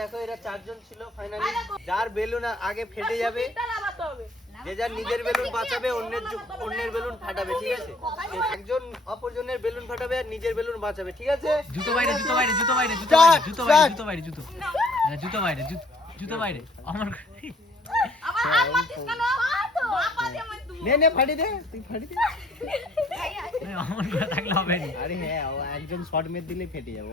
দেখো এরা 4 জন ছিল ফাইনালি। যার বেলুন আগে ফেটে যাবে, যে যার নিজের বেলুন বাঁচাবে, অন্যের বেলুন ফাটাবে, ঠিক আছে? একজন অপরজনের বেলুন ফাটাবে আর নিজের বেলুন বাঁচাবে, ঠিক আছে? জুতো বাইরে, জুতো বাইরে, জুতো বাইরে, জুতো বাইরে, জুতো বাইরে, জুতো বাইরে, জুতো জুতো বাইরে, জুতো বাইরে। আমার নে ফাটি দে, তুই ফাটি দে। আমার না থাকলে হবে না। আরে হ্যাঁ, একজন শর্ট মেরে দিলে ফেটে যাবে।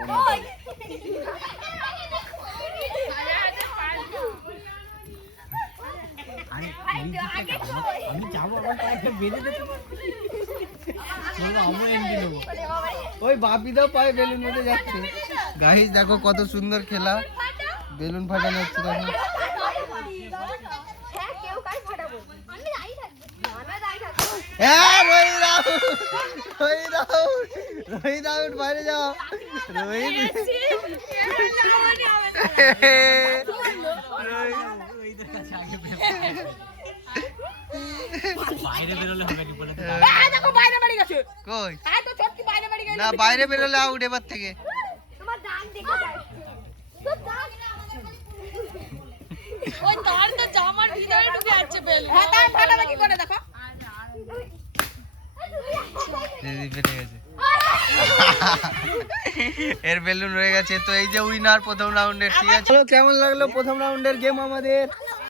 আমি যাবো, আমার পায়ে বেঁধে দিতে আমি এন্ডি নেবো। ওই বাপিদাও পায়ে বেলুন মেরে যাচ্ছে। গাইস দেখো কত সুন্দর খেলা, বেলুন ফাটানো হচ্ছে দেখো। হ্যাঁ রোহিত আউট, বাইরে যাও রোহিত। বাইরে বেরোলে হবে না বলে দেখো বাইরে বাড়ি গেছে। কই হ্যাঁ তো ছোটকি বাইরে বাড়ি গেছে। না, বাইরে বেরোলে আউট এবার থেকে। তোমার ডান দিকে যায়। ওই তার তো জামার ভিতরে ঢুকে আছে বেলুন। হ্যাঁ তাই ফাটাবে কি করে দেখো। ফেটে গেছে। এর বেলুন রয়ে গেছে। তো এই যে উইনার প্রথম রাউন্ডের, ঠিক আছে? কেমন লাগলো প্রথম রাউন্ডের গেম আমাদের?